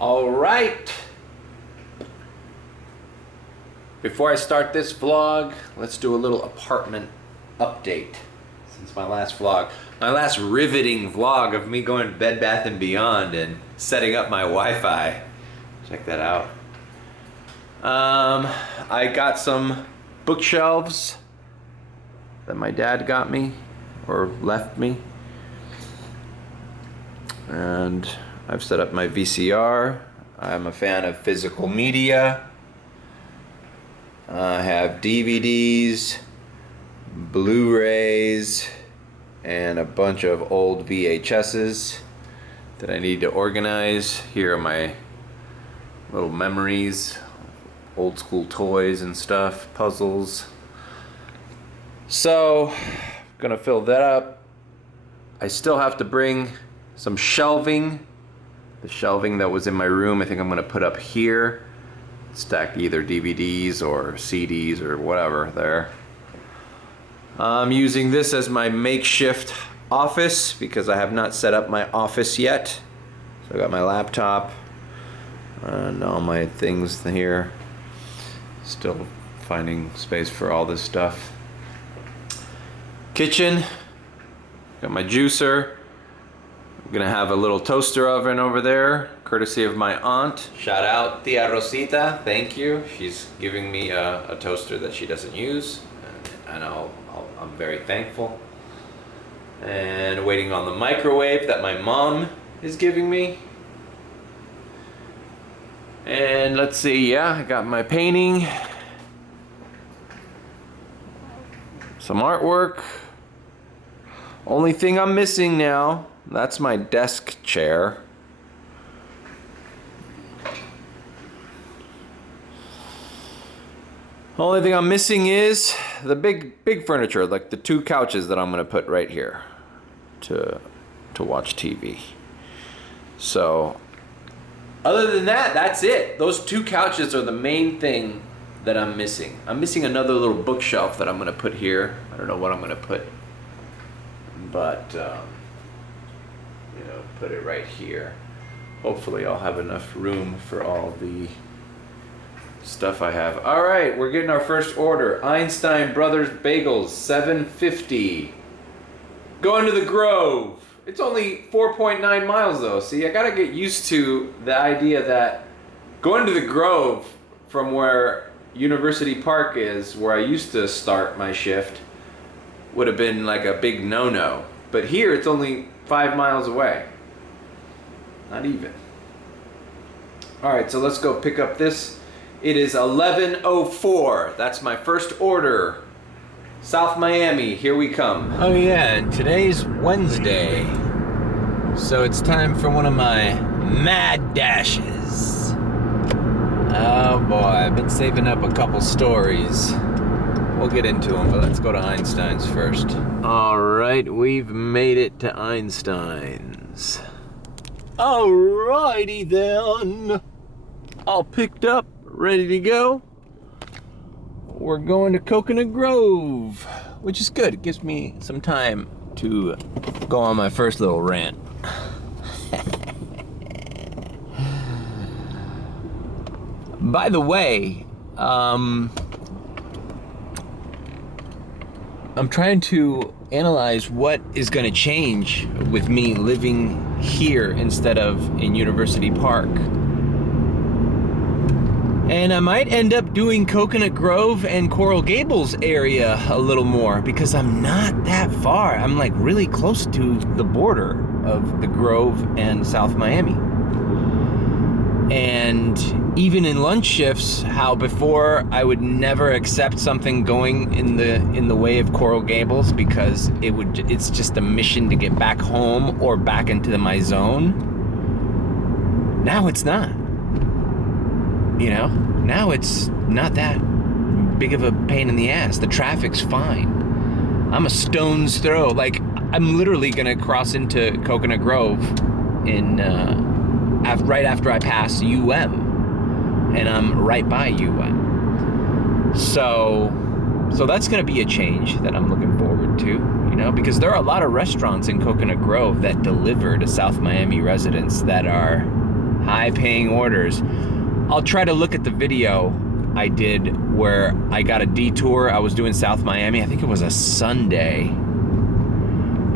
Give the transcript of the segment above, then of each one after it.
All right. Before I start this vlog, let's do a little apartment update. Since my last vlog, my last riveting vlog of me going to Bed Bath & Beyond and setting up my Wi-Fi. Check that out. I got some bookshelves that my dad got me, or left me. And I've set up my VCR. I'm a fan of physical media. I have DVDs, Blu-rays, and a bunch of old VHSs that I need to organize. Here are my little memories, old school toys and stuff, puzzles. So, I'm gonna fill that up. I still have to bring some shelving. The shelving that was in my room, I think I'm gonna put up here. Stack either DVDs or CDs or whatever there. I'm using this as my makeshift office because I have not set up my office yet. So I got my laptop and all my things here. Still finding space for all this stuff. Kitchen, got my juicer. I'm gonna have a little toaster oven over there, courtesy of my aunt. Shout out Tia Rosita, thank you. She's giving me a toaster that she doesn't use, and I'm very thankful. And waiting on the microwave that my mom is giving me. And let's see, yeah, I got my painting, some artwork. Only thing I'm missing now, that's my desk chair. Only thing I'm missing is the big furniture, like the two couches that I'm gonna put right here to watch TV. So, other than that, that's it. Those two couches are the main thing that I'm missing. I'm missing another little bookshelf that I'm gonna put here. I don't know what I'm gonna put, but you know, put it right here. Hopefully I'll have enough room for all the stuff I have. All right, we're getting our first order. Einstein Brothers bagels, $7.50. Going to the Grove. It's only 4.9 miles though. See, I gotta get used to the idea that going to the Grove from where University Park is, where I used to start my shift, would have been like a big no-no. But here it's only 5 miles away. Not even. All right, so let's go pick up this. It is 11:04. That's my first order. South Miami, here we come. Oh yeah, and today's Wednesday. So it's time for one of my mad dashes. Oh boy, I've been saving up a couple stories. We'll get into them, but let's go to Einstein's first. All right, we've made it to Einstein's. Alrighty then. All picked up, ready to go. We're going to Coconut Grove, which is good. It gives me some time to go on my first little rant. By the way, I'm trying to analyze what is going to change with me living here instead of in University Park. And I might end up doing Coconut Grove and Coral Gables area a little more because I'm not that far. I'm like really close to the border of the Grove and South Miami. And even in lunch shifts, how before I would never accept something going in the way of Coral Gables because it's just a mission to get back home or back into my zone. Now it's not. You know, now it's not that big of a pain in the ass. The traffic's fine. I'm a stone's throw. Like, I'm literally gonna cross into Coconut Grove right after I pass UM, and I'm right by UM. So that's gonna be a change that I'm looking forward to, you know, because there are a lot of restaurants in Coconut Grove that deliver to South Miami residents that are high-paying orders. I'll try to look at the video I did where I got a detour. I was doing South Miami. I think it was a Sunday.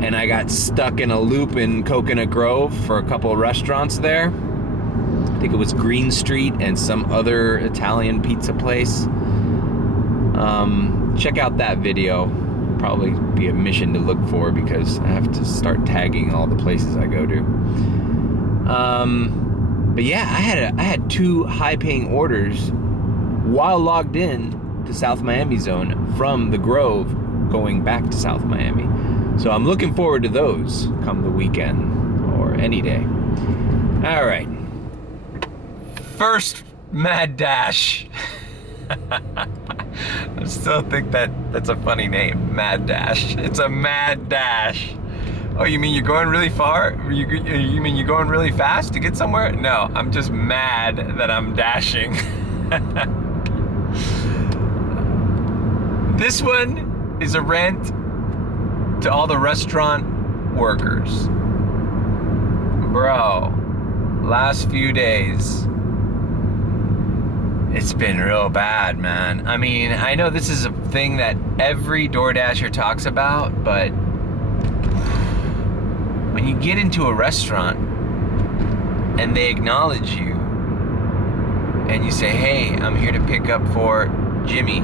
And I got stuck in a loop in Coconut Grove for a couple of restaurants there. I think it was Green Street and some other Italian pizza place. Check out that video. Probably be a mission to look for because I have to start tagging all the places I go to. But yeah, I had 2 high-paying orders while logged in to South Miami zone from the Grove going back to South Miami. So I'm looking forward to those come the weekend or any day. All right. First mad dash. I still think that's a funny name, Mad Dash. It's a mad dash. Oh, you mean you're going really far? You mean you're going really fast to get somewhere? No, I'm just mad that I'm dashing. This one is a rant to all the restaurant workers. Bro, last few days, it's been real bad, man. I mean, I know this is a thing that every DoorDasher talks about, but when you get into a restaurant and they acknowledge you and you say, hey, I'm here to pick up for Jimmy.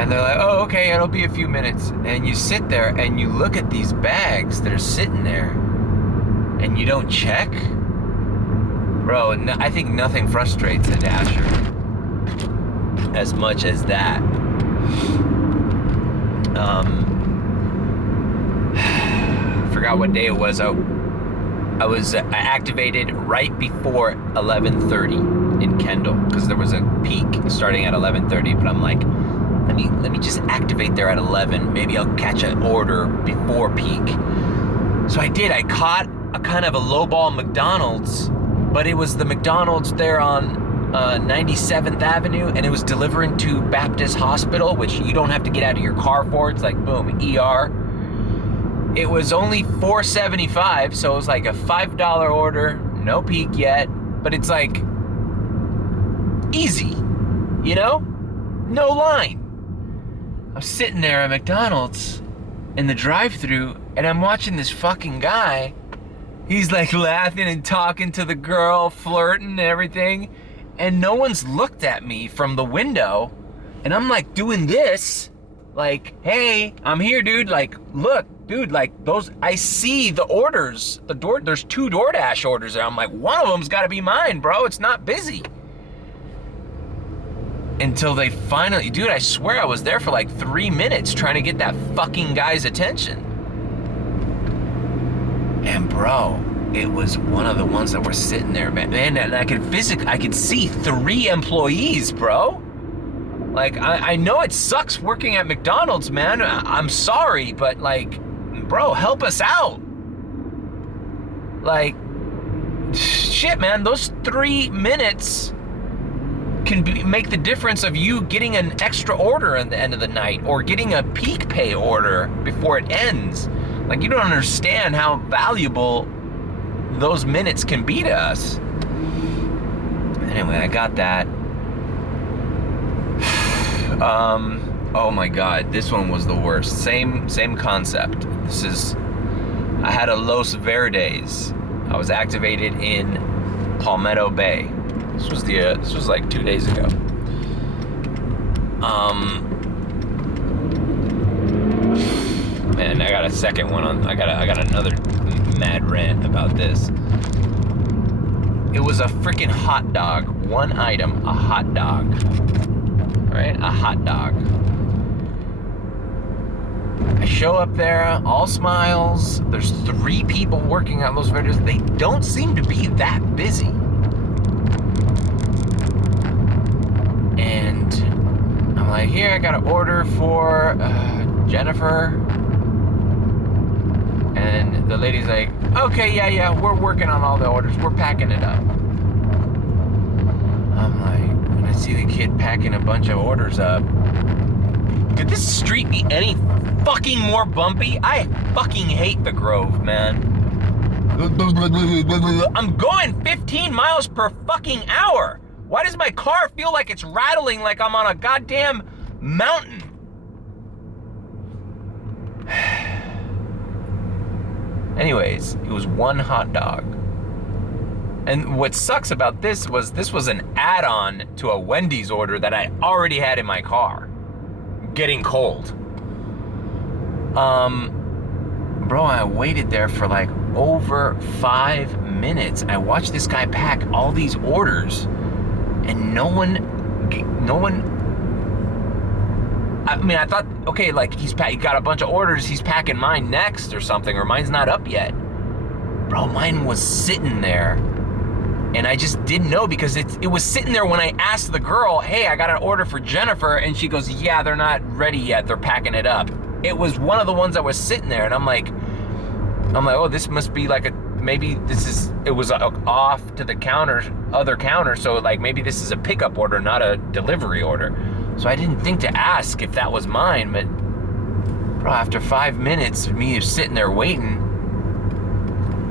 And they're like, oh, okay, it'll be a few minutes. And you sit there and you look at these bags that are sitting there and you don't check. Bro, I think nothing frustrates a dasher as much as that. Forgot what day it was. I activated right before 11:30 in Kendall because there was a peak starting at 11:30. But I'm like, let me just activate there at 11. Maybe I'll catch an order before peak. So I did. I caught a kind of a lowball McDonald's. But it was the McDonald's there on 97th Avenue, and it was delivering to Baptist Hospital, which you don't have to get out of your car for. It's like, boom, ER. It was only $4.75, so it was like a $5 order, no peak yet, but it's like easy, you know? No line. I'm sitting there at McDonald's in the drive-thru, and I'm watching this fucking guy. He's like laughing and talking to the girl, flirting and everything. And no one's looked at me from the window. And I'm like doing this. Like, hey, I'm here, dude. Like, look, dude, like those, I see the orders. There's 2 DoorDash orders there. I'm like, one of them's gotta be mine, bro. It's not busy. Until they finally, dude, I swear I was there for like 3 minutes trying to get that fucking guy's attention. And bro, it was one of the ones that were sitting there, man. And I could see 3 employees, bro. Like, I know it sucks working at McDonald's, man. I'm sorry, but like, bro, help us out. Like, shit, man, those 3 minutes can make the difference of you getting an extra order at the end of the night or getting a peak pay order before it ends. Like, you don't understand how valuable those minutes can be to us. Anyway, I got that. Oh my God, this one was the worst. Same concept. I had a Los Verdes. I was activated in Palmetto Bay. This was like 2 days ago. Man, I got a second one on. I got another mad rant about this. It was a freaking hot dog. One item, a hot dog. Right? A hot dog. I show up there, all smiles. There's 3 people working on those vendors. They don't seem to be that busy. And I'm like, here, I got an order for Jennifer. And the lady's like, okay, yeah, we're working on all the orders. We're packing it up. I'm like, when I see the kid packing a bunch of orders up, could this street be any fucking more bumpy? I fucking hate the Grove, man. I'm going 15 miles per fucking hour. Why does my car feel like it's rattling like I'm on a goddamn mountain? Anyways, it was one hot dog. And what sucks about this was an add-on to a Wendy's order that I already had in my car. Getting cold. Bro, I waited there for like over 5 minutes. I watched this guy pack all these orders, and no one. I mean, I thought, okay, like he got a bunch of orders. He's packing mine next or something, or mine's not up yet. Bro, mine was sitting there, and I just didn't know because it was sitting there when I asked the girl, hey, I got an order for Jennifer, and she goes, yeah, they're not ready yet. They're packing it up. It was one of the ones that was sitting there, and I'm like, oh, this must be like it was off to the other counter, so like maybe this is a pickup order, not a delivery order. So I didn't think to ask if that was mine, but bro, after 5 minutes of me sitting there waiting,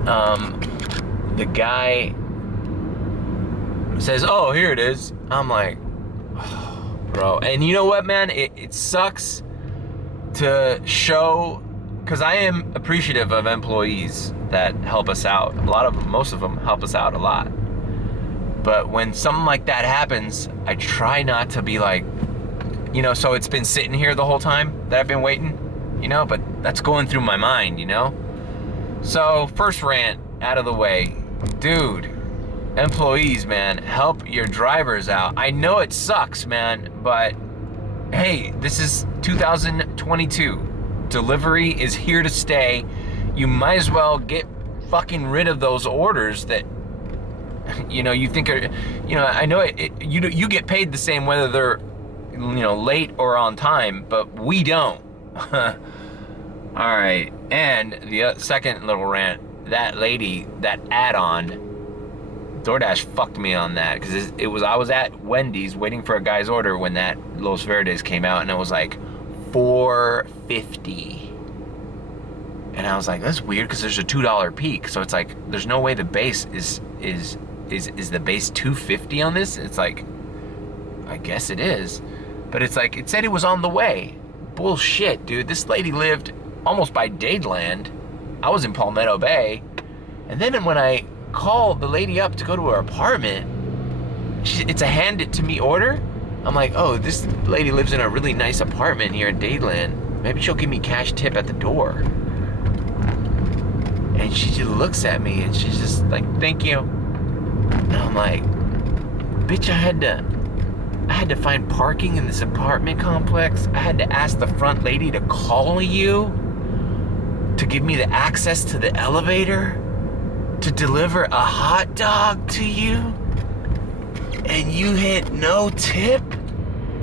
the guy says, oh, here it is. I'm like, oh, bro. And you know what, man? It sucks to show, because I am appreciative of employees that help us out. Most of them help us out a lot. But when something like that happens, I try not to be like, so it's been sitting here the whole time that I've been waiting, but that's going through my mind, So first rant out of the way. Dude, employees, man, help your drivers out. I know it sucks, man, but hey, this is 2022. Delivery is here to stay. You might as well get fucking rid of those orders that, you think are, I know you get paid the same whether they're, late or on time, but we don't. All right, and the second little rant, that lady, that add-on, DoorDash fucked me on that, because I was at Wendy's waiting for a guy's order when that Los Verdes came out, and it was like $4.50, and I was like, that's weird, because there's a $2 peak, so it's like there's no way the base is the base $2.50 on this. It's like, I guess it is, but it's like it said it was on the way. Bullshit, dude. This lady lived almost by Dadeland. I was in Palmetto Bay, and then when I called the lady up to go to her apartment, it's a hand it to me order. I'm like, oh, this lady lives in a really nice apartment here in Dadeland. Maybe she'll give me cash tip at the door. And she just looks at me and she's just like, thank you. And I'm like, bitch, I had to find parking in this apartment complex. I had to ask the front lady to call you to give me the access to the elevator to deliver a hot dog to you, and you hit no tip?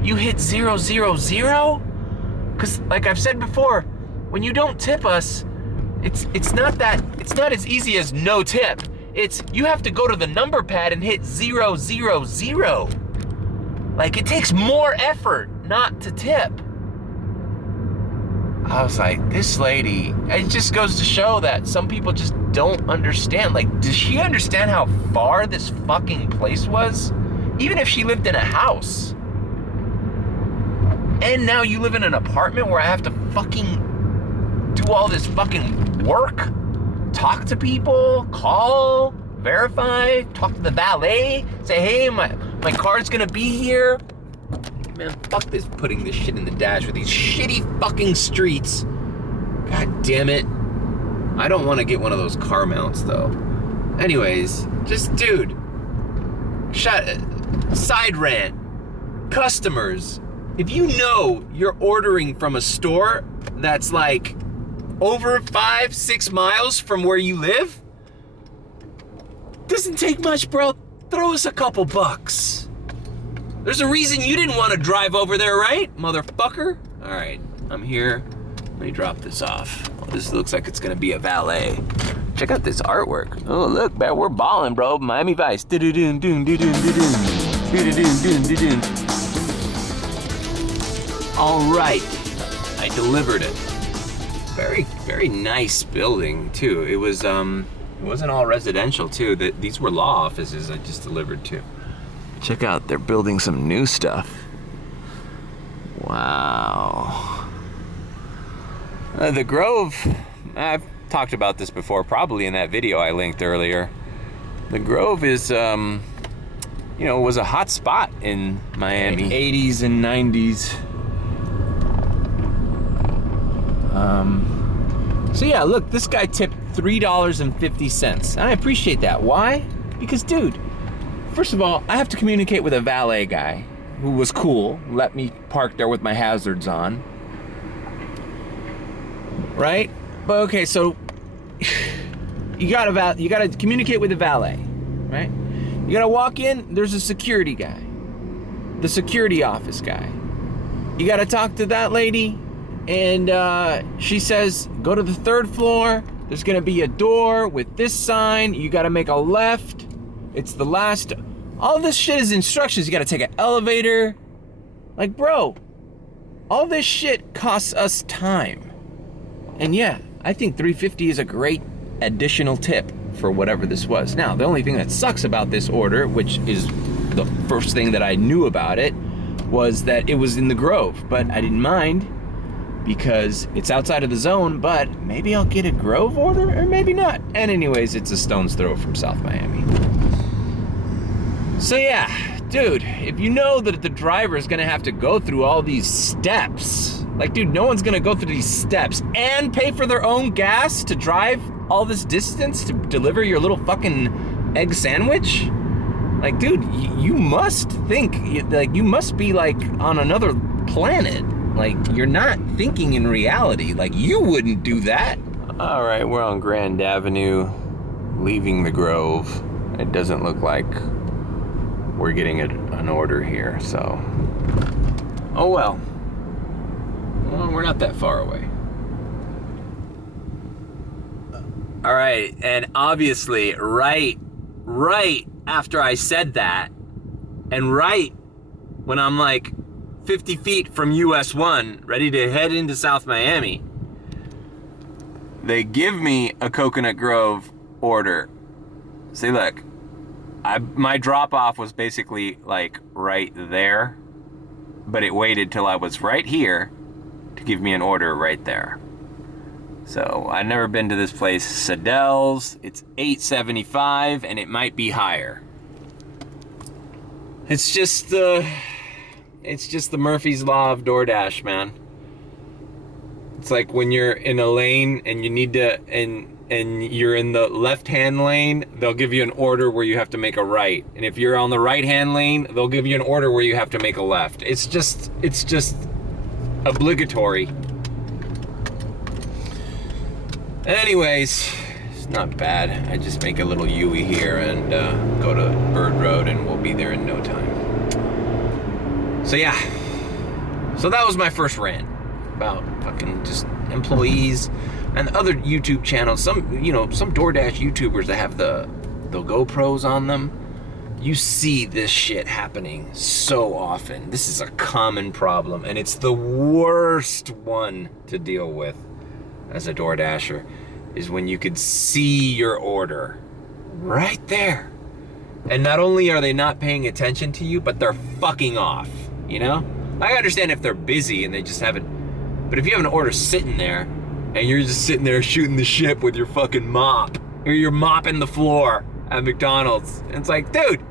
You hit 000? Because like I've said before, when you don't tip us, it's not as easy as no tip. It's you have to go to the number pad and hit 000. Like, it takes more effort not to tip. I was like, this lady, it just goes to show that some people just don't understand. Like, does she understand how far this fucking place was? Even if she lived in a house. And now you live in an apartment where I have to fucking do all this fucking work? Talk to people, call, verify, talk to the valet, say, hey, my car's gonna be here. Man, fuck this, putting this shit in the dash with these shitty fucking streets. God damn it. I don't want to get one of those car mounts though. Anyways, just dude, side rant. Customers, if you know you're ordering from a store that's like over 5-6 miles from where you live, doesn't take much, bro. Throw us a couple bucks. There's a reason you didn't want to drive over there, right, motherfucker? All right, I'm here. Let me drop this off. Oh, this looks like it's gonna be a valet. Check out this artwork. Oh, look, man, we're balling, bro. Miami Vice. All right, I delivered it. Very, very nice building too. It was It wasn't all residential too. These were law offices I just delivered to. Check out, they're building some new stuff. Wow. The Grove, I've talked about this before, probably in that video I linked earlier. The Grove is, was a hot spot in Miami. 80s and 90s. So yeah, look, this guy tipped $3.50. I appreciate that. Why? Because, dude, first of all, I have to communicate with a valet guy who was cool, let me park there with my hazards on. Right? But okay, so you gotta communicate with the valet, right? You gotta walk in, there's a security guy, the security office guy. You gotta talk to that lady, and she says, go to the 3rd floor, there's gonna be a door with this sign, you gotta make a left, it's the last. All this shit is instructions. You gotta take an elevator. Like, bro, all this shit costs us time. And yeah, I think $3.50 is a great additional tip for whatever this was. Now, the only thing that sucks about this order, which is the first thing that I knew about it, was that it was in the Grove. But I didn't mind because it's outside of the zone, but maybe I'll get a Grove order or maybe not. And anyways, it's a stone's throw from South Miami. So yeah, dude, if you know that the driver is gonna have to go through all these steps, like, dude, no one's gonna go through these steps and pay for their own gas to drive all this distance to deliver your little fucking egg sandwich? Like, dude, you must think, like, you must be like on another planet. Like, you're not thinking in reality. Like, you wouldn't do that. All right, we're on Grand Avenue, leaving the Grove. It doesn't look like we're getting an order here, so. Oh well. Well, we're not that far away. All right, and obviously, right after I said that, and right when I'm like 50 feet from US 1, ready to head into South Miami, they give me a Coconut Grove order. See, look. My drop-off was basically like right there, but it waited till I was right here to give me an order right there. So I've never been to this place, Sadelle's. It's $8.75 and it might be higher. It's just the Murphy's Law of DoorDash, man. It's like when you're in a lane and you need to, and you're in the left-hand lane, they'll give you an order where you have to make a right. And if you're on the right-hand lane, they'll give you an order where you have to make a left. It's just obligatory. Anyways, it's not bad. I just make a little U-ey here and go to Bird Road and we'll be there in no time. So yeah, so that was my first rant about fucking just employees and other YouTube channels. Some DoorDash YouTubers that have the GoPros on them. You see this shit happening so often. This is a common problem, and it's the worst one to deal with as a DoorDasher, is when you could see your order right there. And not only are they not paying attention to you, but they're fucking off, you know? I understand if they're busy and they just haven't, but if you have an order sitting there and you're just sitting there shooting the shit with your fucking mop, or you're mopping the floor at McDonald's, and it's like, dude,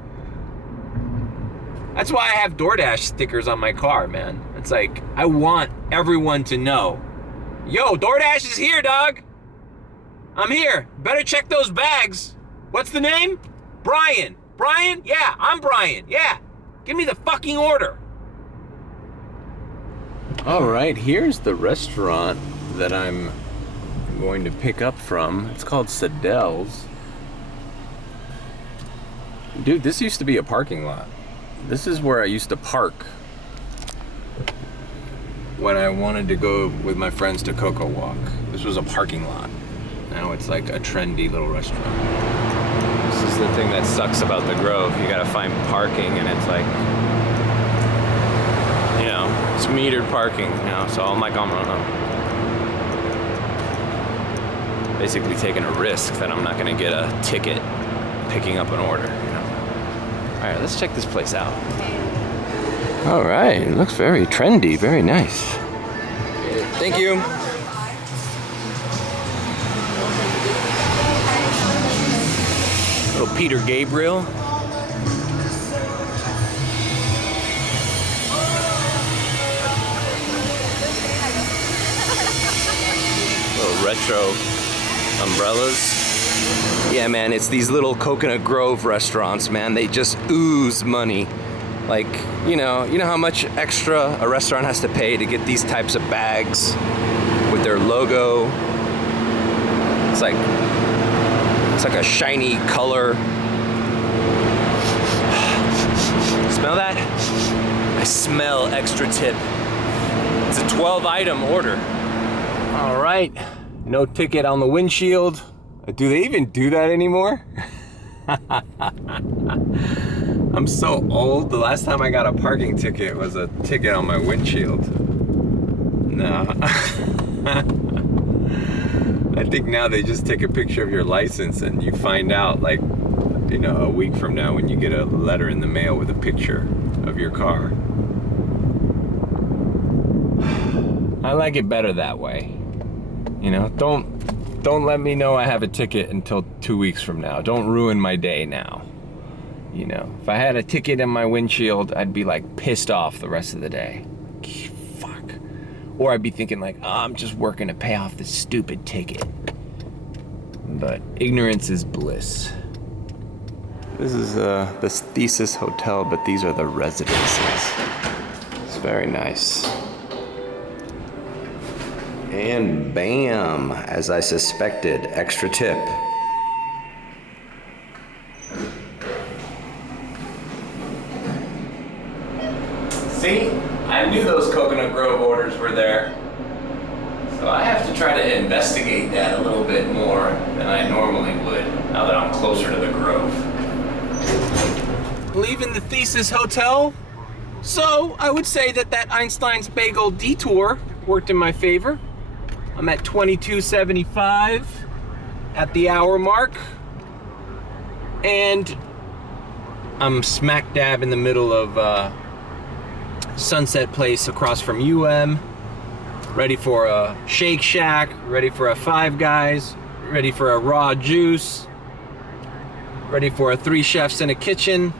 that's why I have DoorDash stickers on my car, man. It's like, I want everyone to know, yo, DoorDash is here, dog. I'm here. Better check those bags. What's the name? Brian. Brian? Yeah, I'm Brian. Yeah. Give me the fucking order. All right, here's the restaurant that I'm going to pick up from. It's called Sadelle's. Dude, this used to be a parking lot. This is where I used to park when I wanted to go with my friends to Coco Walk. This was a parking lot. Now it's like a trendy little restaurant. This is the thing that sucks about the Grove. You gotta find parking, and it's like, you know, it's metered parking, you know, so I'm like, basically taking a risk that I'm not gonna get a ticket picking up an order, you know? All right, let's check this place out. All right, it looks very trendy, very nice. Thank you. Little Peter Gabriel. Little retro umbrellas. Yeah, man, it's these little Coconut Grove restaurants, man. They just ooze money. Like, you know how much extra a restaurant has to pay to get these types of bags with their logo. It's like a shiny color. Smell that? I smell extra tip. It's a 12-item order. All right, no ticket on the windshield. Do they even do that anymore? I'm so old. The last time I got a parking ticket was a ticket on my windshield. No. I think now they just take a picture of your license and you find out, like, you know, a week from now when you get a letter in the mail with a picture of your car. I like it better that way. You know, don't let me know I have a ticket until 2 weeks from now. Don't ruin my day now. You know, if I had a ticket in my windshield, I'd be like pissed off the rest of the day. Fuck. Or I'd be thinking like, oh, I'm just working to pay off this stupid ticket. But ignorance is bliss. This is the Thesis Hotel, but these are the residences. It's very nice. And bam, as I suspected, extra tip. See, I knew those Coconut Grove orders were there. So I have to try to investigate that a little bit more than I normally would, now that I'm closer to the Grove. Leaving the Thesis Hotel. So I would say that Einstein's Bagel detour worked in my favor. I'm at $22.75 at the hour mark. And I'm smack dab in the middle of Sunset Place across from UM. Ready for a Shake Shack, ready for a Five Guys, ready for a raw juice, ready for a 3 chefs in a kitchen,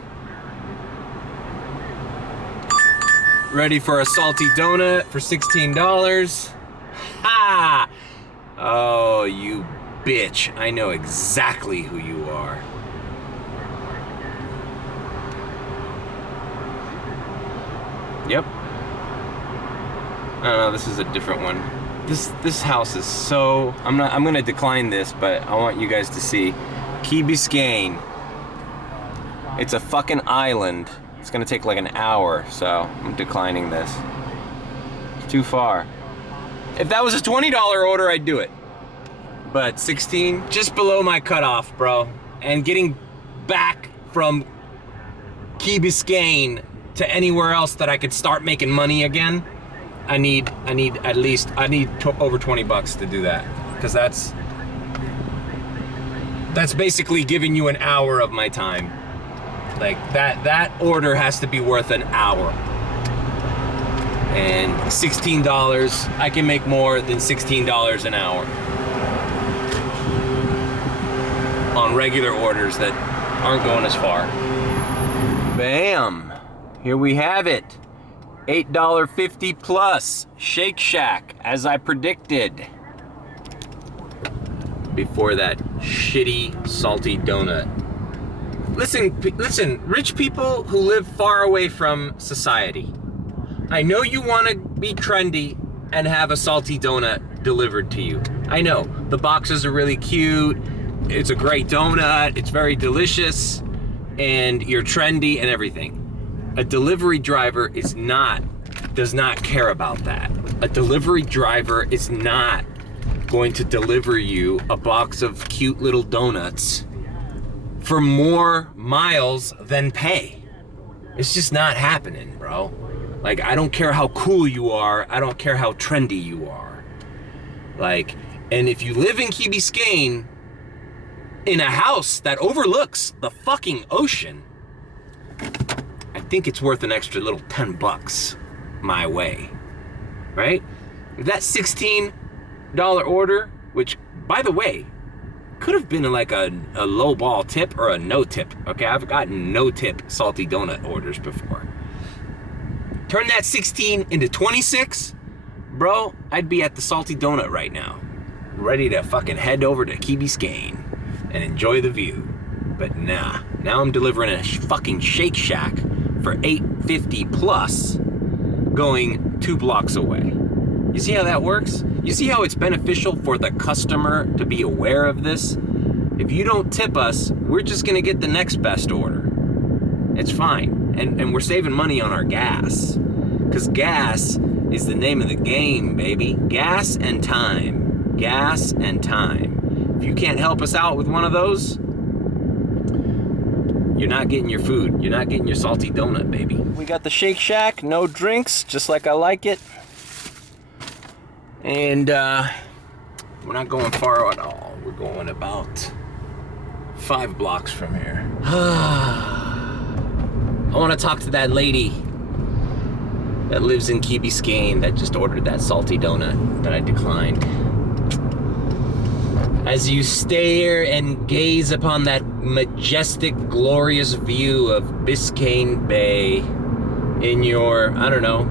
ready for a salty donut for $16. Ha! Oh, you bitch. I know exactly who you are. Yep. No, this is a different one. This house is so... I'm gonna decline this, but I want you guys to see. Key Biscayne. It's a fucking island. It's gonna take like an hour, so I'm declining this. It's too far. If that was a $20 order, I'd do it. But 16, just below my cutoff, bro. And getting back from Key Biscayne to anywhere else that I could start making money again, I need over 20 bucks to do that. Because that's basically giving you an hour of my time. Like that order has to be worth an hour. And $16, I can make more than $16 an hour on regular orders that aren't going as far. Bam! Here we have it. $8.50 plus Shake Shack, as I predicted. Before that shitty salty donut. Listen, rich people who live far away from society. I know you want to be trendy and have a salty donut delivered to you. I know, the boxes are really cute, it's a great donut, it's very delicious, and you're trendy and everything. A delivery driver does not care about that. A delivery driver is not going to deliver you a box of cute little donuts for more miles than pay. It's just not happening, bro. Like, I don't care how cool you are. I don't care how trendy you are. Like, And if you live in Key Biscayne, in a house that overlooks the fucking ocean, I think it's worth an extra little $10 my way, right? That $16 order, which, by the way, could have been like a low ball tip or a no tip, okay? I've gotten no tip salty donut orders before. Turn that 16 into 26, bro, I'd be at the salty donut right now, ready to fucking head over to Key Biscayne and enjoy the view. But nah, now I'm delivering a fucking Shake Shack for $8.50 plus, going 2 blocks away. You see how that works? You see how it's beneficial for the customer to be aware of this? If you don't tip us, we're just gonna get the next best order. It's fine, and we're saving money on our gas. Cause gas is the name of the game, baby. Gas and time. Gas and time. If you can't help us out with one of those, you're not getting your food. You're not getting your salty donut, baby. We got the Shake Shack, no drinks, just like I like it. And we're not going far at all. We're going about 5 blocks from here. I want to talk to that lady that lives in Key Biscayne that just ordered that salty donut that I declined. As you stare and gaze upon that majestic, glorious view of Biscayne Bay in your, I don't know,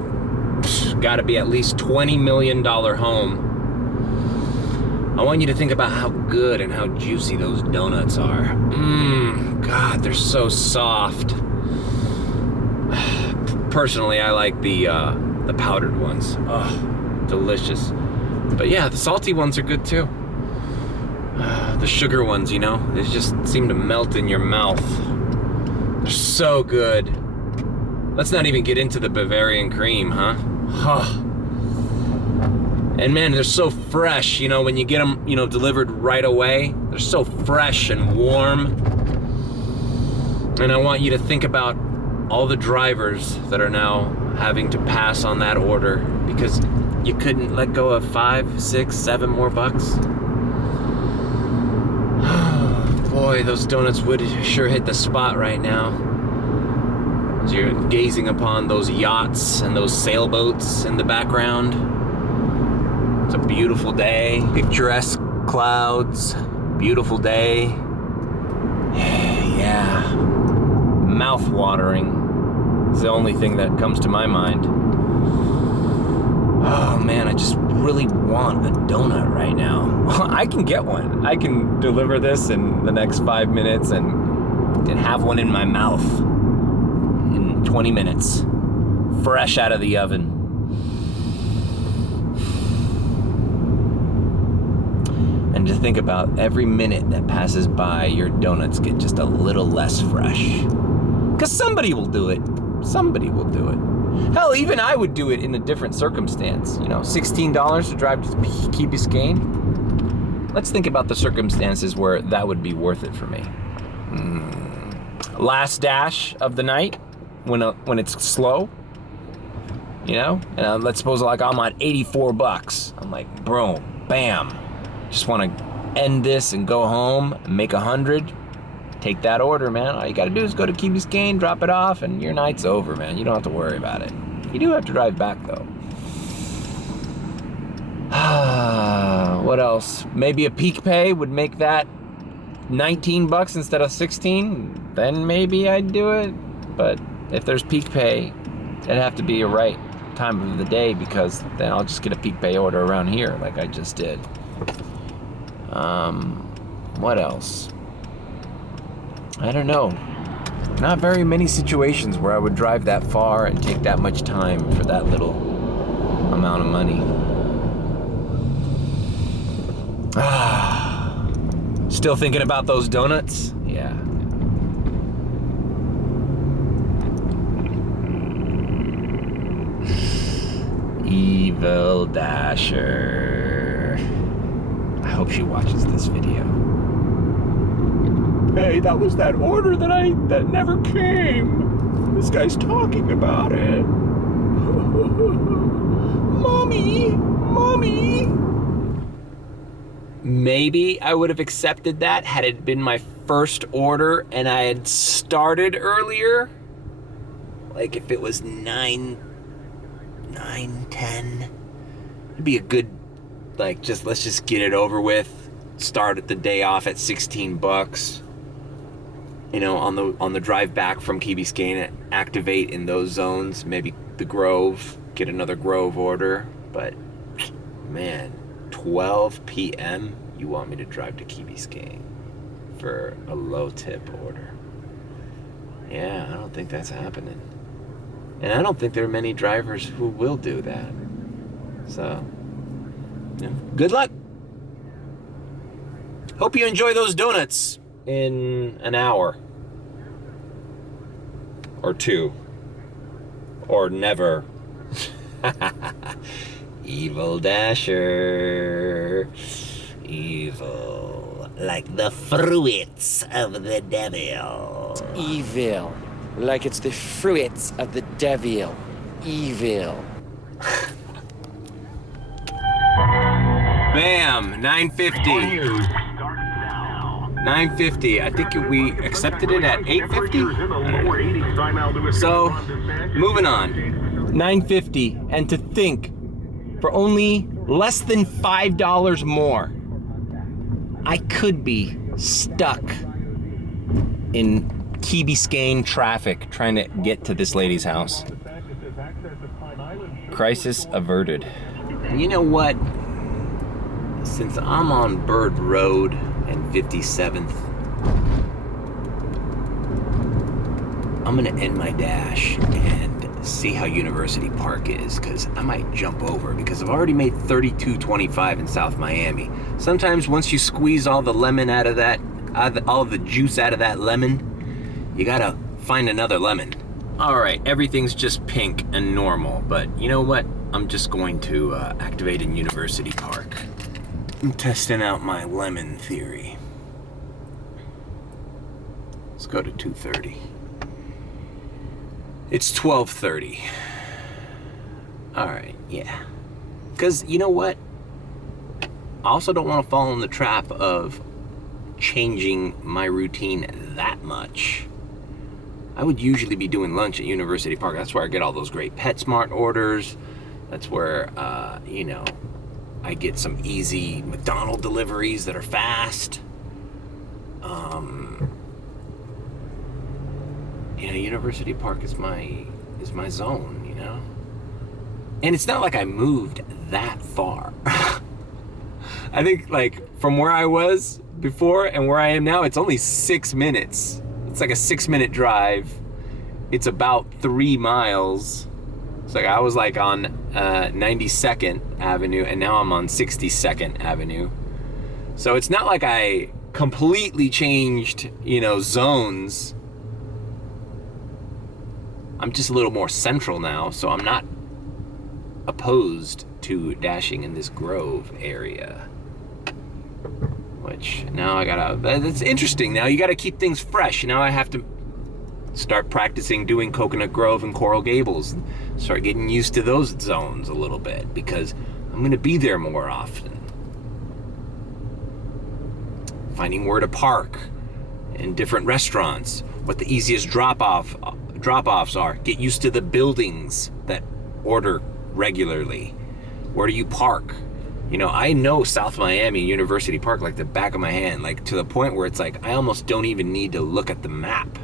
gotta be at least $20 million home, I want you to think about how good and how juicy those donuts are. God, they're so soft. Personally, I like the powdered ones. Oh, delicious. But yeah, the salty ones are good too. The sugar ones, you know, they just seem to melt in your mouth. They're so good. Let's not even get into the Bavarian cream, huh? And man, they're so fresh, you know, when you get them, you know, delivered right away. They're so fresh and warm. And I want you to think about all the drivers that are now having to pass on that order because you couldn't let go of 5, 6, 7 more bucks. Boy, those donuts would sure hit the spot right now. As you're gazing upon those yachts and those sailboats in the background. It's a beautiful day, picturesque clouds, beautiful day. Yeah, mouth-watering is the only thing that comes to my mind. Oh man, I just really want a donut right now. I can get one. I can deliver this in the next 5 minutes and have one in my mouth in 20 minutes, fresh out of the oven. And to think about every minute that passes by, your donuts get just a little less fresh. Because somebody will do it. Somebody will do it. Hell, even I would do it in a different circumstance. You know, $16 to drive to Key Biscayne. Let's think about the circumstances where that would be worth it for me. Last dash of the night, when it's slow, you know? And let's suppose like I'm at $84. I'm like, boom, bam. Just want to end this and go home and make 100. Take that order, man. All you gotta do is go to Key Biscayne, drop it off, and your night's over, man. You don't have to worry about it. You do have to drive back, though. What else? Maybe a peak pay would make that $19 instead of 16. Then maybe I'd do it. But if there's peak pay, it'd have to be a right time of the day because then I'll just get a peak pay order around here like I just did. What else? I don't know. Not very many situations where I would drive that far and take that much time for that little amount of money. Still thinking about those donuts? Yeah. Evil Dasher. I hope she watches this video. Hey, that was that order that never came. This guy's talking about it. Mommy. maybe I would have accepted that had it been my first order and I had started earlier. Like if it was 9, 10, it'd be a good, like, let's just get it over with. Start the day off at $16. You know, on the drive back from Key Biscayne, activate in those zones. Maybe the Grove, get another Grove order. But man, 12 p.m. you want me to drive to Key Biscayne for a low tip order? Yeah, I don't think that's happening. And I don't think there are many drivers who will do that. So, yeah, good luck. Hope you enjoy those donuts in an hour. Or 2. Or never. Evil Dasher. Evil. Like the fruits of the devil. Evil. Like it's the fruits of the devil. Evil. Bam! 950. 950. I think we accepted it at 850. So, moving on. 950, and to think, for only less than $5 more, I could be stuck in Key Biscayne traffic trying to get to this lady's house. Crisis averted. And you know what? Since I'm on Bird Road and 57th, I'm gonna end my dash and see how University Park is, because I might jump over, because I've already made $32.25 in South Miami. Sometimes once you squeeze all the lemon out of that, all the juice out of that lemon, you gotta find another lemon. All right, everything's just pink and normal, but you know what? I'm just going to activate in University Park. I'm testing out my lemon theory. Let's go to 2:30. It's 12:30. All right, yeah. Because you know what? I also don't want to fall in the trap of changing my routine that much. I would usually be doing lunch at University Park. That's where I get all those great PetSmart orders. That's where, I get some easy McDonald's deliveries that are fast. University Park is my zone, you know? And it's not like I moved that far. I think, like, from where I was before and where I am now, it's only 6 minutes. It's like a 6-minute drive. It's about 3 miles. It's like I was like on 92nd Avenue, and now I'm on 62nd Avenue. So it's not like I completely changed, zones. I'm just a little more central now, so I'm not opposed to dashing in this Grove area. Which now it's interesting. Now you gotta keep things fresh. Now I have to start practicing doing Coconut Grove and Coral Gables. Start getting used to those zones a little bit, because I'm gonna be there more often. Finding where to park in different restaurants, what the easiest drop-offs are. Get used to the buildings that order regularly. Where do you park? I know South Miami University Park like the back of my hand, like to the point where it's like I almost don't even need to look at the map.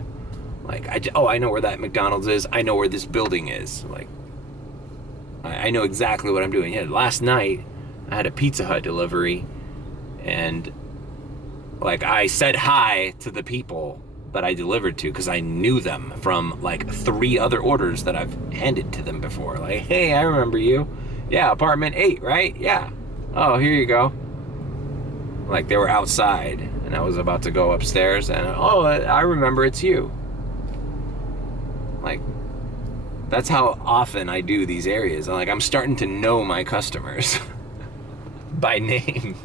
Like, I know where that McDonald's is. I know where this building is. Like, I know exactly what I'm doing. Yeah, last night I had a Pizza Hut delivery, and like I said hi to the people that I delivered to, because I knew them from like 3 other orders that I've handed to them before. Like, hey, I remember you. Yeah, apartment 8, right? Yeah. Oh, here you go. Like, they were outside, and I was about to go upstairs, and I remember, it's you. Like, that's how often I do these areas. I'm starting to know my customers by name.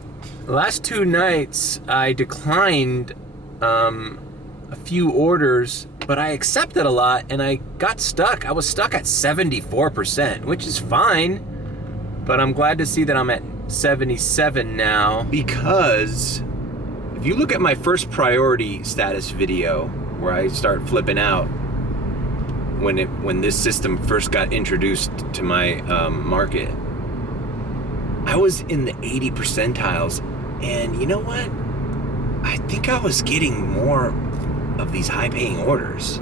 The last 2 nights, I declined a few orders, but I accepted a lot, and I got stuck. I was stuck at 74%, which is fine, but I'm glad to see that I'm at $1.77 now, because if you look at my first priority status video where I start flipping out when this system first got introduced to my market, I was in the 80 percentiles, and you know what? I think I was getting more of these high-paying orders.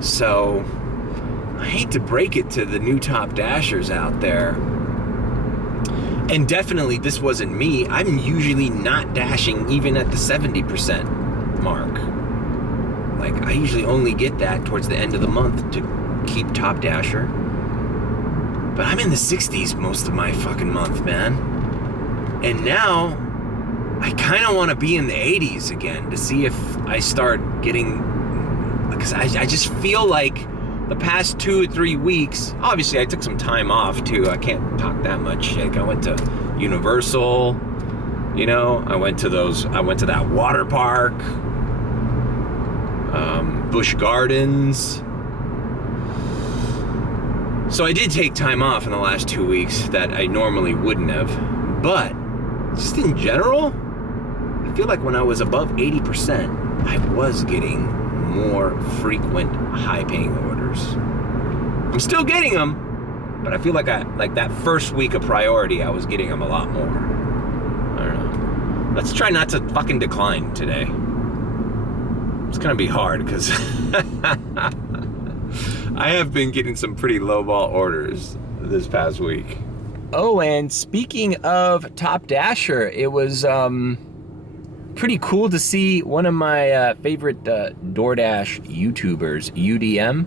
So I hate to break it to the new top dashers out there. And definitely this wasn't me. I'm usually not dashing even at the 70% mark. Like, I usually only get that towards the end of the month to keep top dasher. But I'm in the 60s most of my fucking month, man. And now I kind of want to be in the 80s again to see if I start getting, because I just feel like the past 2 or 3 weeks, obviously I took some time off too. I can't talk that much. Like, I went to Universal, you know, I went to that water park, Busch Gardens. So I did take time off in the last 2 weeks that I normally wouldn't have. But just in general, I feel like when I was above 80%, I was getting more frequent high-paying orders. I'm still getting them, but I feel like that first week of priority, I was getting them a lot more. I don't know. Let's try not to fucking decline today. It's gonna be hard because I have been getting some pretty lowball orders this past week. Oh, and speaking of Top Dasher, it was pretty cool to see one of my favorite DoorDash YouTubers, UDM.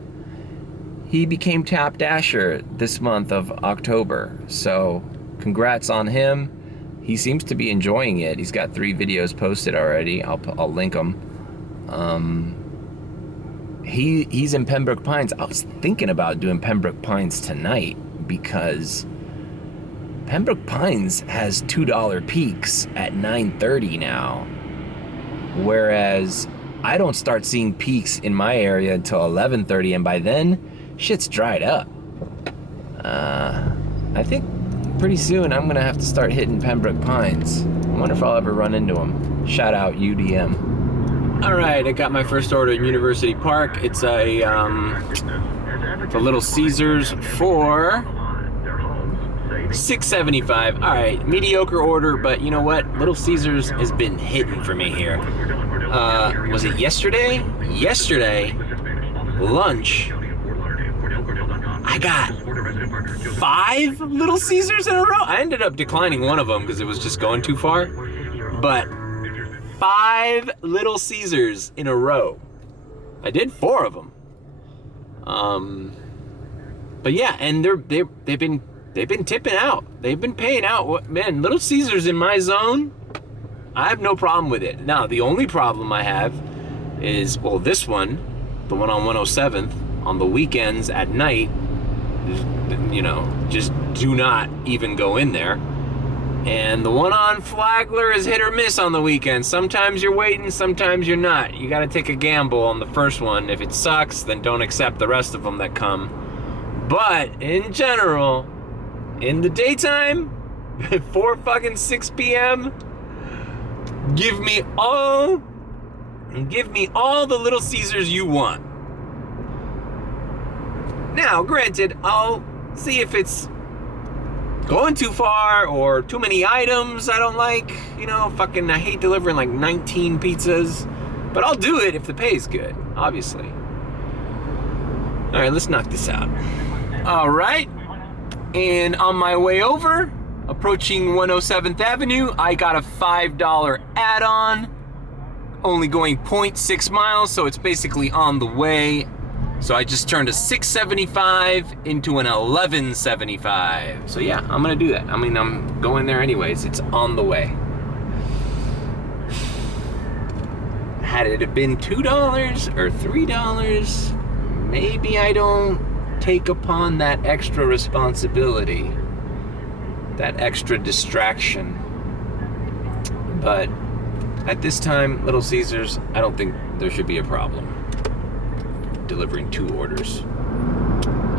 He became Top Dasher this month of October. So congrats on him. He seems to be enjoying it. He's got 3 videos posted already. I'll link them. He's in Pembroke Pines. I was thinking about doing Pembroke Pines tonight because Pembroke Pines has $2 peaks at 9:30 now, whereas I don't start seeing peaks in my area until 11:30, and by then, shit's dried up. I think pretty soon I'm gonna have to start hitting Pembroke Pines. I wonder if I'll ever run into him. Shout out UDM. All right, I got my first order at University Park. It's a Little Caesars for $6.75. All right, mediocre order, but you know what? Little Caesars has been hitting for me here. Was it yesterday? Yesterday, lunch, I got 5 Little Caesars in a row. I ended up declining one of them because it was just going too far, but 5 Little Caesars in a row. I did 4 of them. But yeah, and they've been tipping out. They've been paying out. Man, Little Caesars in my zone, I have no problem with it. Now, the only problem I have is, well, this one, the one on 107th, on the weekends at night, you know, just do not even go in there. And the one on Flagler is hit or miss on the weekend. Sometimes you're waiting, sometimes you're not. You got to take a gamble on the first one. If it sucks, then don't accept the rest of them that come. But in general, in the daytime, before fucking 6 p.m., give me all the Little Caesars you want. Now, granted, I'll see if it's going too far or too many items I don't like. You know, fucking, I hate delivering like 19 pizzas, but I'll do it if the pay's good, obviously. All right, let's knock this out. All right, and on my way over, approaching 107th Avenue, I got a $5 add-on, only going 0.6 miles, so it's basically on the way. So I just turned a $6.75 into an $11.75. So yeah, I'm gonna do that. I mean, I'm going there anyways. It's on the way. Had it have been $2 or $3, maybe I don't take upon that extra responsibility, that extra distraction. But at this time, Little Caesars, I don't think there should be a problem delivering 2 orders.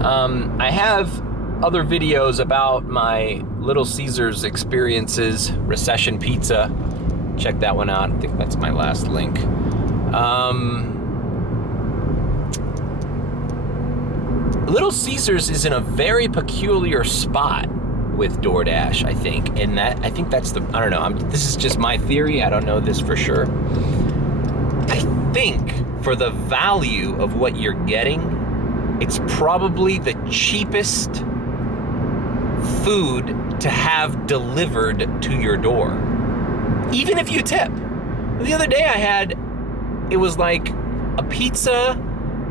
I have other videos about my Little Caesars experiences, recession pizza. Check that one out. I think that's my last link. Little Caesars is in a very peculiar spot with DoorDash, I think. And I think that's the, I don't know, this is just my theory. I don't know this for sure. I think for the value of what you're getting, it's probably the cheapest food to have delivered to your door. Even if you tip. The other day it was like a pizza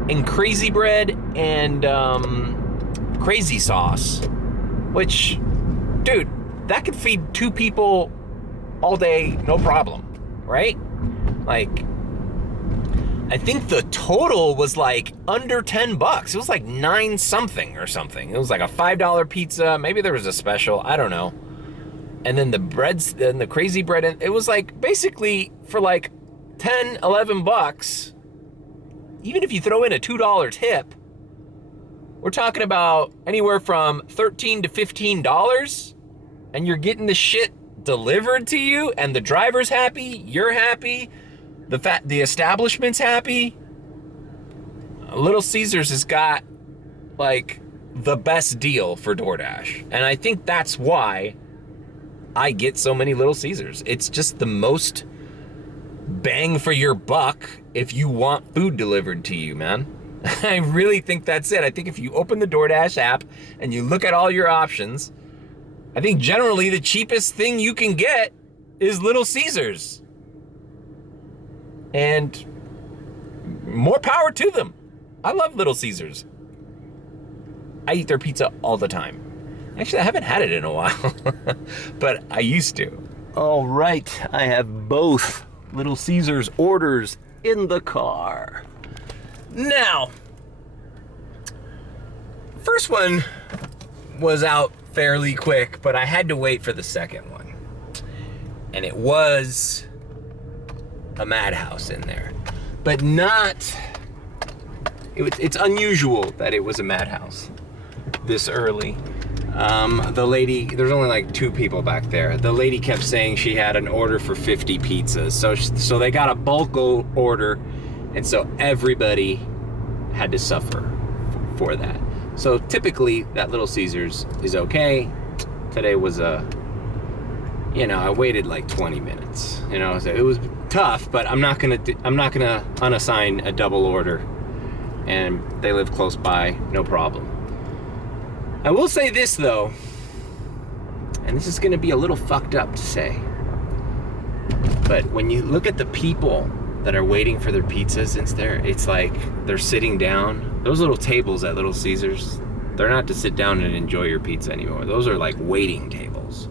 and crazy bread and crazy sauce, which, dude, that could feed 2 people all day, no problem, right? Like, I think the total was like under $10. It was like 9 something or something. It was like a $5 pizza. Maybe there was a special, I don't know. And then the breads, and the crazy bread, and it was like basically for like 10, 11 bucks. Even if you throw in a $2 tip, we're talking about anywhere from $13 to $15, and you're getting the shit delivered to you, and the driver's happy, you're happy, the establishment's happy. Little Caesars has got like the best deal for DoorDash, and I think that's why I get so many Little Caesars. It's just the most bang for your buck if you want food delivered to you, man. I really think that's it. I think if you open the DoorDash app and you look at all your options, I think generally the cheapest thing you can get is Little Caesars. And more power to them. I love Little Caesars. I eat their pizza all the time. Actually, I haven't had it in a while, but I used to. All right, I have both Little Caesars orders in the car. Now, first one was out fairly quick, but I had to wait for the second one. And it was a madhouse in there, but not, it's unusual that it was a madhouse this early. The lady, there's only like 2 people back there. The lady kept saying she had an order for 50 pizzas. So they got a bulk order, and so everybody had to suffer for that. So typically that Little Caesars is okay. Today was I waited like 20 minutes. So it was tough, but I'm not gonna unassign a double order, and they live close by, no problem. I will say this though, and this is gonna be a little fucked up to say, but when you look at the people that are waiting for their pizzas, it's like they're sitting down. Those little tables at Little Caesars, they're not to sit down and enjoy your pizza anymore. Those are like waiting tables.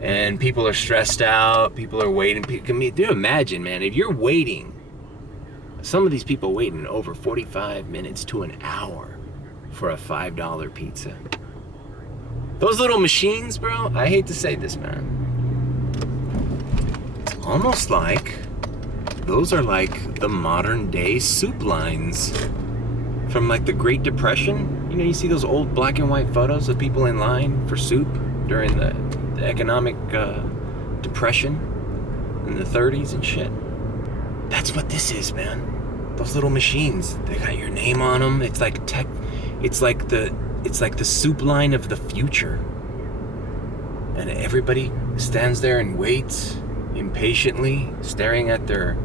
And people are stressed out, people are waiting. Do imagine, man, if you're waiting, some of these people waiting over 45 minutes to an hour for a $5 pizza. Those little machines, bro, I hate to say this, man. It's almost like those are like the modern day soup lines from like the Great Depression. You see those old black and white photos of people in line for soup during the economic depression in the 30s and shit. That's what this is, man. Those little machines, they got your name on them. It's like the soup line of the future. And everybody stands there and waits impatiently, staring at their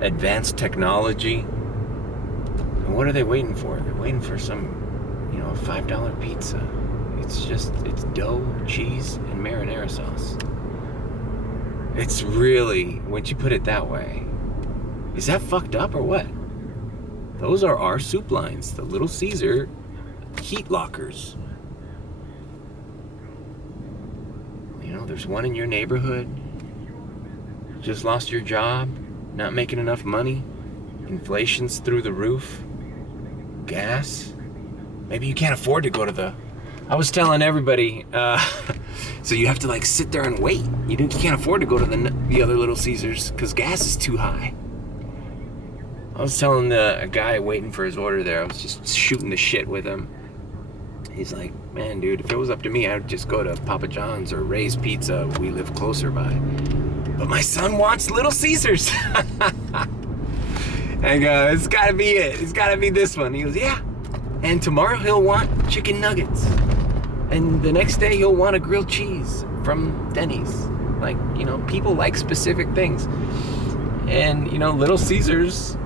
advanced technology. And what are they waiting for? They're waiting for some, a $5 pizza. It's dough, cheese, and marinara sauce. It's really, once you put it that way, is that fucked up or what? Those are our soup lines, the Little Caesar heat lockers. There's one in your neighborhood. Just lost your job, not making enough money. Inflation's through the roof. Gas. Maybe you can't afford to go to I was telling everybody, so you have to like sit there and wait. You can't afford to go to the other Little Caesars because gas is too high. I was telling a guy waiting for his order there, I was just shooting the shit with him. He's like, man, dude, if it was up to me, I would just go to Papa John's or Ray's Pizza. We live closer by. But my son wants Little Caesars. I go, it's gotta be it. It's gotta be this one. He goes, yeah. And tomorrow he'll want chicken nuggets. And the next day he'll want a grilled cheese from Denny's. Like, you know, people like specific things. And, you know, Little Caesars,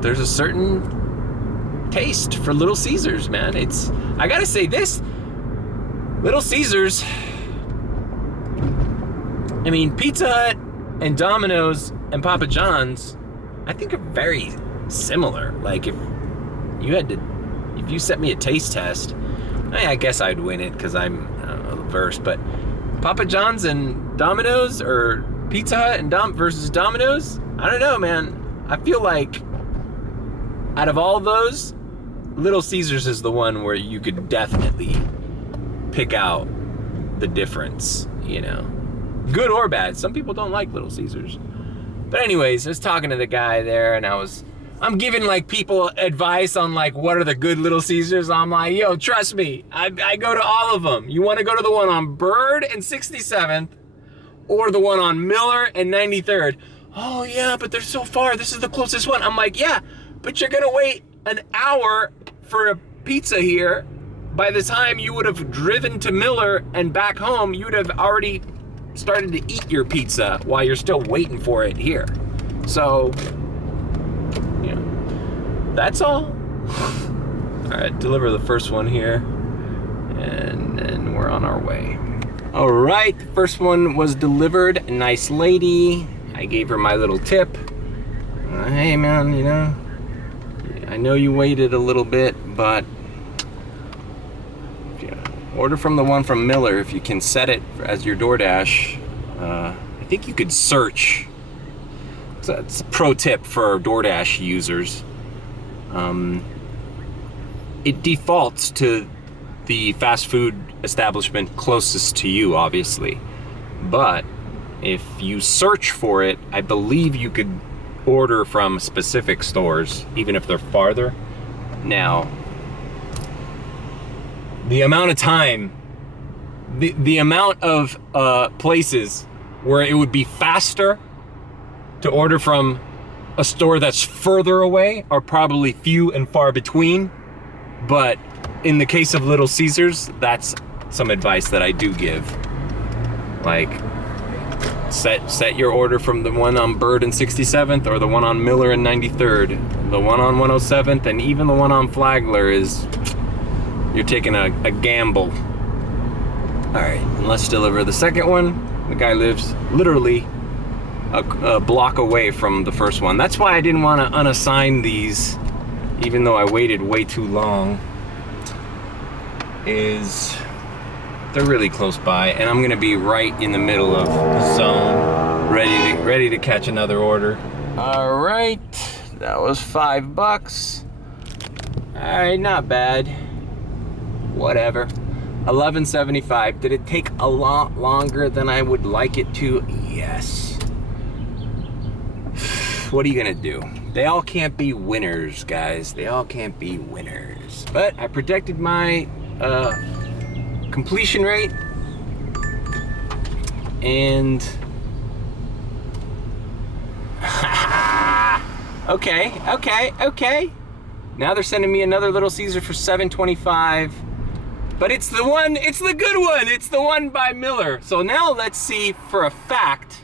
there's a certain taste for Little Caesars, man. I gotta say this, Little Caesars, I mean, Pizza Hut and Domino's and Papa John's, I think are very similar. Like, if you set me a taste test, I guess I'd win it because I'm versed, but Papa John's and Domino's, or Pizza Hut and versus Domino's, I don't know, man. I feel like out of all those, Little Caesars is the one where you could definitely pick out the difference, you know. Good or bad. Some people don't like Little Caesars. But anyways, I was talking to the guy there, and I'm giving like people advice on like what are the good Little Caesars. I'm like, yo, trust me, I go to all of them. You want to go to the one on Bird and 67th, or the one on Miller and 93rd? Oh yeah, but they're so far. This is the closest one. I'm like, yeah, but you're gonna wait an hour for a pizza here. By the time you would have driven to Miller and back home, you would have already started to eat your pizza while you're still waiting for it here. So, you know, that's all. All right, deliver the first one here, and then we're on our way. All right, the first one was delivered. A nice lady. I gave her my little tip. Hey man, you know, I know you waited a little bit, but order from the one from Miller if you can set it as your DoorDash. I think you could search. It's a pro tip for DoorDash users. It defaults to the fast food establishment closest to you, obviously. But if you search for it, I believe you could order from specific stores, even if they're farther. Now, the amount of time, the amount of places where it would be faster to order from a store that's further away are probably few and far between. But in the case of Little Caesars, that's some advice that I do give. Like, set your order from the one on Bird and 67th, or the one on Miller and 93rd. The one on 107th and even the one on Flagler you're taking a gamble. All right, and let's deliver the second one. The guy lives literally a block away from the first one. That's why I didn't want to unassign these, even though I waited way too long. They're really close by, and I'm gonna be right in the middle of the zone, ready to catch another order. All right, that was $5. All right, not bad. Whatever. $11.75. Did it take a lot longer than I would like it to? Yes. What are you gonna do? They all can't be winners, guys. They all can't be winners. But I protected my completion rate, and okay. Now they're sending me another Little Caesar for $7.25. But it's the one, it's the good one. It's the one by Miller. So now let's see for a fact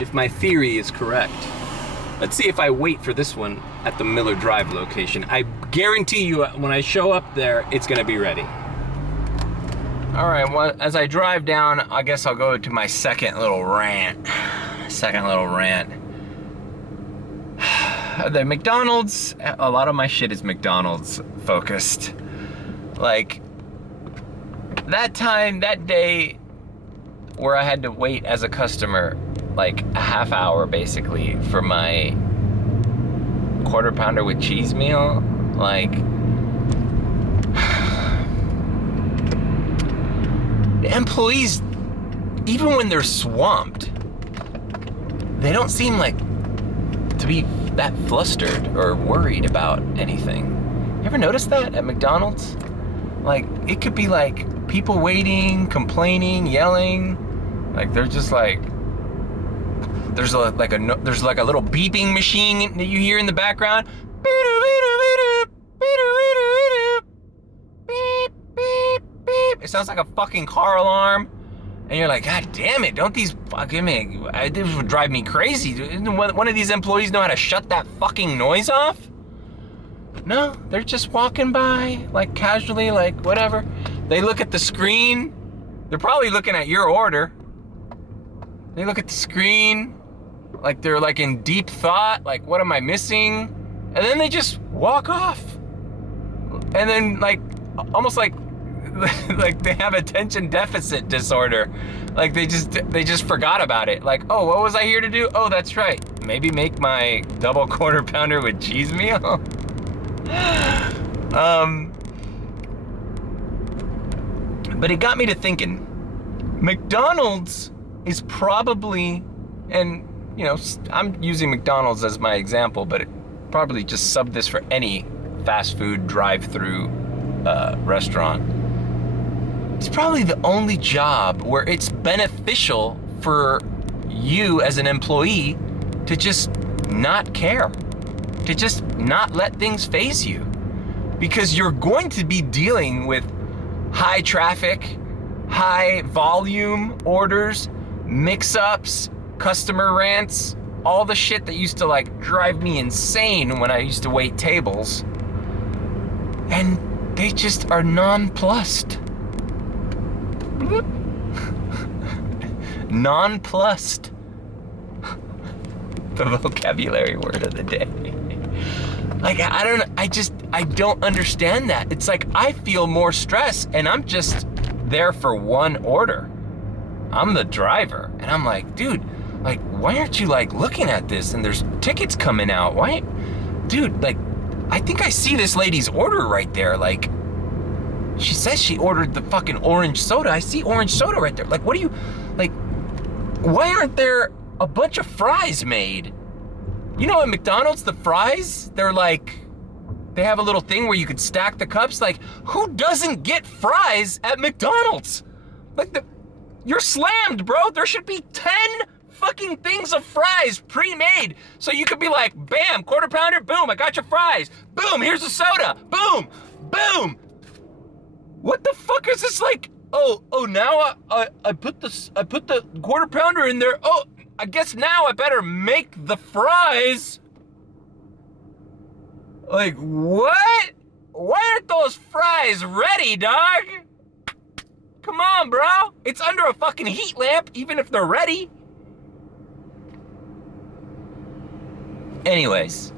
if my theory is correct. Let's see if I wait for this one at the Miller Drive location. I guarantee you when I show up there, it's gonna be ready. All right, well, as I drive down, I guess I'll go to my second little rant. The McDonald's, a lot of my shit is McDonald's focused. Like, that day where I had to wait as a customer, like a half hour basically, for my quarter pounder with cheese meal, like, the employees, even when they're swamped, they don't seem like to be that flustered or worried about anything. You ever notice that at McDonald's? Like, it could be like people waiting, complaining, yelling. Like, they're just like, there's like a little beeping machine that you hear in the background. Beep, beep, beep. It sounds like a fucking car alarm. And you're like, God damn it, don't these fucking, this would drive me crazy. One of these employees know how to shut that fucking noise off? No, they're just walking by, like casually, like whatever. They look at the screen. They're probably looking at your order. They look at the screen, like they're like in deep thought, like what am I missing? And then they just walk off. And then like, almost like they have attention deficit disorder. Like they just forgot about it. Like, oh, what was I here to do? Oh, that's right. Maybe make my double quarter pounder with cheese meal. But it got me to thinking, McDonald's is probably, and you know, I'm using McDonald's as my example, but it probably just sub this for any fast food drive-through restaurant. It's probably the only job where it's beneficial for you as an employee to just not care, to just not let things faze you, because you're going to be dealing with high traffic, high volume orders, mix-ups, customer rants, all the shit that used to like drive me insane when I used to wait tables. And they just are nonplussed. Nonplussed. The vocabulary word of the day. Like, I don't understand that. It's like, I feel more stress and I'm just there for one order. I'm the driver. And I'm like, dude, like, why aren't you like looking at this? And there's tickets coming out. Why? Dude, like, I think I see this lady's order right there. Like, she says she ordered the fucking orange soda. I see orange soda right there. Like, what do you, like, why aren't there a bunch of fries made? You know, at McDonald's, the fries, they're like, they have a little thing where you could stack the cups. Like, who doesn't get fries at McDonald's? Like, you're slammed, bro. There should be 10 fucking things of fries pre-made. So you could be like, bam, quarter pounder, boom, I got your fries. Boom, here's a soda. Boom, boom. What the fuck is this like? Oh, now I put the quarter pounder in there. Oh, I guess now I better make the fries. Like, what? Why aren't those fries ready, dog? Come on, bro. It's under a fucking heat lamp, even if they're ready. Anyways,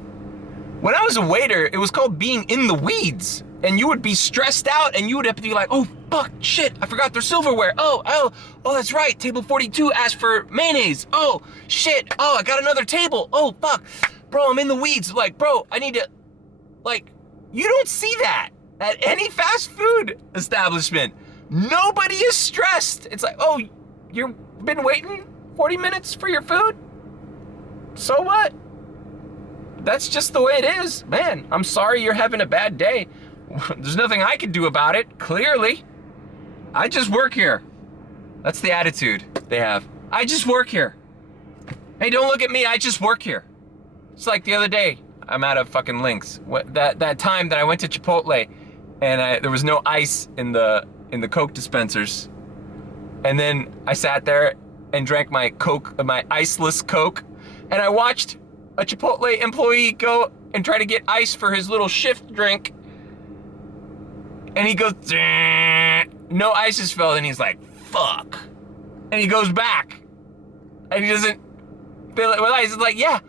when I was a waiter, it was called being in the weeds. And you would be stressed out and you would have to be like, oh, fuck, shit, I forgot their silverware. Oh, that's right. Table 42 asked for mayonnaise. Oh, shit. Oh, I got another table. Oh, fuck. Bro, I'm in the weeds. Like, bro, I need to, like, you don't see that at any fast food establishment. Nobody is stressed. It's like, oh, you've been waiting 40 minutes for your food? So what? That's just the way it is. Man, I'm sorry you're having a bad day. There's nothing I can do about it, clearly. I just work here. That's the attitude they have. I just work here. Hey, don't look at me, I just work here. It's like the other day, I'm out of fucking links. That time that I went to Chipotle and there was no ice in the Coke dispensers. And then I sat there and drank my Coke, my iceless Coke, and I watched a Chipotle employee go and try to get ice for his little shift drink. And he goes, no ice is filled, and he's like, fuck. And he goes back. And he doesn't fill it with ice. It's like, yeah,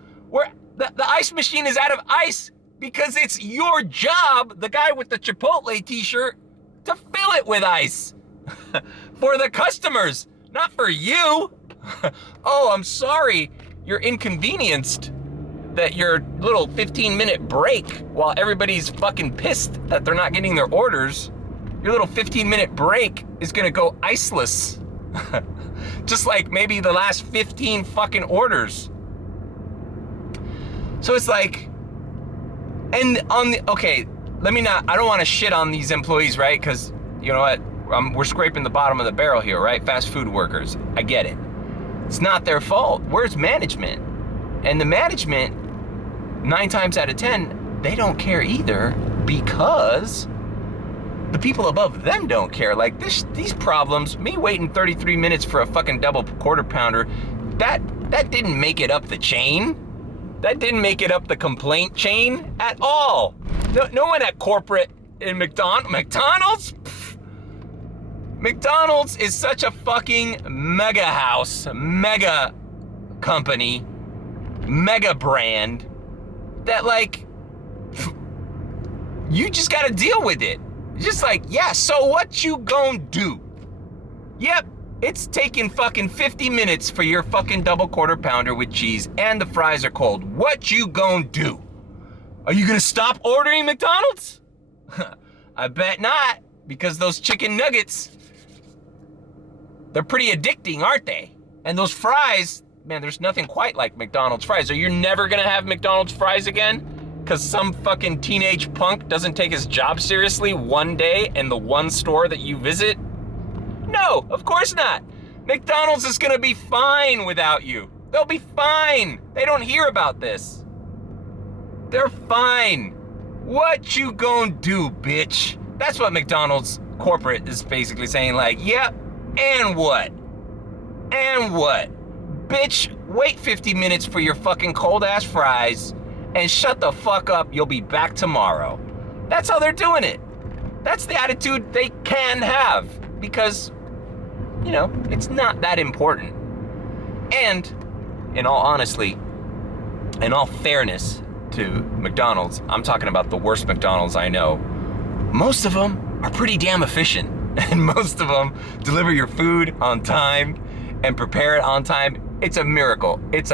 the ice machine is out of ice because it's your job, the guy with the Chipotle t-shirt, to fill it with ice. For the customers, not for you. Oh, I'm sorry, you're inconvenienced that your little 15-minute break while everybody's fucking pissed that they're not getting their orders, your little 15-minute break is gonna go iceless. Just like maybe the last 15 fucking orders. So it's like, and okay, I don't want to shit on these employees, right? Because, you know what? We're scraping the bottom of the barrel here, right? Fast food workers. I get it. It's not their fault. Where's management? And the management, 9 times out of 10, they don't care either because the people above them don't care. Like these problems, me waiting 33 minutes for a fucking double quarter pounder, that didn't make it up the chain. That didn't make it up the complaint chain at all. No one at corporate in McDonald's? Pfft. McDonald's is such a fucking mega house, mega company, mega brand that like, you just gotta deal with it. Just like, yeah, so what you gonna do? Yep, it's taking fucking 50 minutes for your fucking double quarter pounder with cheese and the fries are cold. What you gonna do? Are you gonna stop ordering McDonald's? I bet not, because those chicken nuggets, they're pretty addicting, aren't they? And those fries, man, there's nothing quite like McDonald's fries. Are you never gonna have McDonald's fries again? Because some fucking teenage punk doesn't take his job seriously one day in the one store that you visit? No, of course not. McDonald's is gonna be fine without you. They'll be fine. They don't hear about this. They're fine. What you gonna do, bitch? That's what McDonald's corporate is basically saying, like, yep, and what? And what? Bitch, wait 50 minutes for your fucking cold ass fries and shut the fuck up, you'll be back tomorrow. That's how they're doing it. That's the attitude they can have because, you know, it's not that important. And, in all honesty, in all fairness to McDonald's, I'm talking about the worst McDonald's I know, most of them are pretty damn efficient. And most of them deliver your food on time and prepare it on time. It's a miracle. It's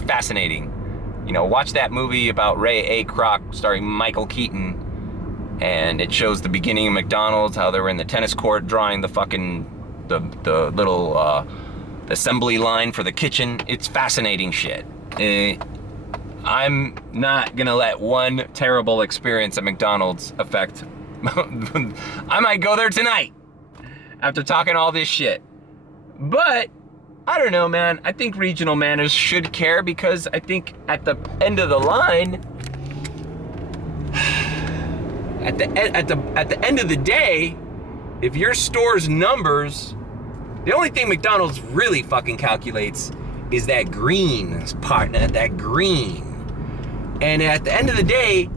fascinating. You know, watch that movie about Ray A. Kroc starring Michael Keaton, and it shows the beginning of McDonald's, how they were in the tennis court drawing the fucking, the little assembly line for the kitchen. It's fascinating shit. I'm not gonna let one terrible experience at McDonald's affect. I might go there tonight after talking all this shit. But I don't know, man. I think regional managers should care because I think at the end of the line, at the end of the day, if your store's numbers, the only thing McDonald's really fucking calculates is that green, partner, that green. And at the end of the day,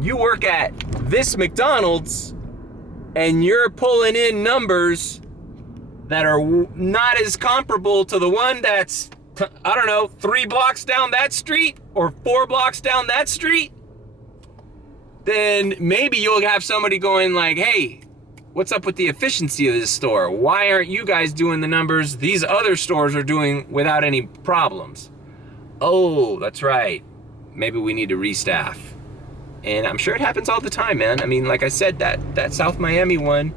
you work at this McDonald's and you're pulling in numbers that are not as comparable to the one that's, I don't know, 3 blocks down that street or 4 blocks down that street, then maybe you'll have somebody going like, hey, what's up with the efficiency of this store? Why aren't you guys doing the numbers these other stores are doing without any problems? Oh, that's right. Maybe we need to restaff. And I'm sure it happens all the time, man. I mean, like I said, that South Miami one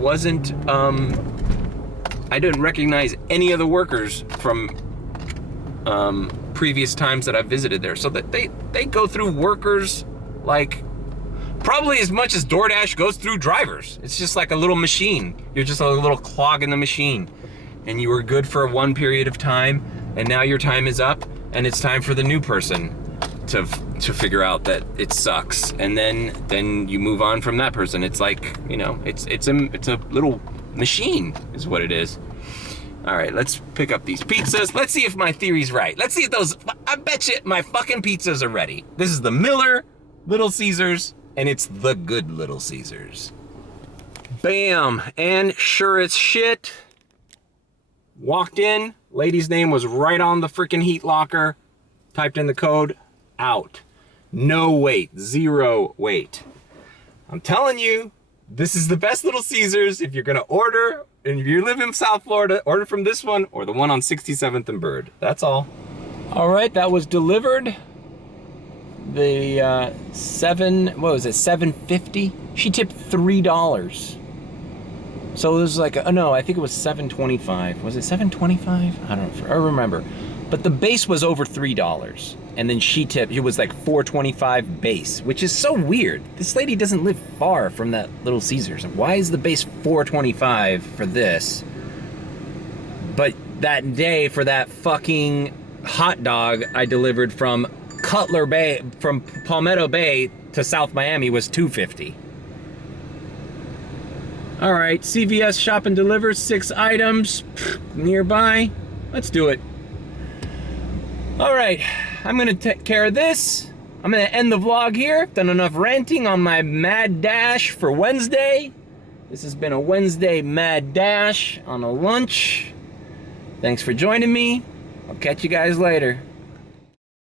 wasn't, I didn't recognize any of the workers from previous times that I've visited there. So that they go through workers like probably as much as DoorDash goes through drivers. It's just like a little machine. You're just a little clog in the machine. And you were good for one period of time, and now your time is up, and it's time for the new person to figure out that it sucks, and then you move on from that person. It's like, you know, it's a little machine is what it is. All right, let's pick up these pizzas. Let's see if my theory's right. Let's see if those, I bet you my fucking pizzas are ready. This is the Miller Little Caesars, and it's the good Little Caesars. Bam, and sure as shit, walked in, lady's name was right on the freaking heat locker, typed in the code, out. No wait, 0 wait. I'm telling you, this is the best Little Caesars. If you're gonna order, and if you live in South Florida, order from this one or the one on 67th and Bird. That's all. All right, that was delivered. The $7.50? She tipped $3. So it was like, no, I think it was $7.25. Was it $7.25? I don't remember. But the base was over $3. And then she tipped, it was like $4.25 base, which is so weird. This lady doesn't live far from that Little Caesars. Why is the base $4.25 for this? But that day for that fucking hot dog I delivered from Cutler Bay, from Palmetto Bay to South Miami was $2.50. All right, CVS shop and deliver, 6 items nearby. Let's do it. All right, I'm gonna take care of this. I'm gonna end the vlog here. Done enough ranting on my mad dash for Wednesday. This has been a Wednesday mad dash on a lunch. Thanks for joining me. I'll catch you guys later.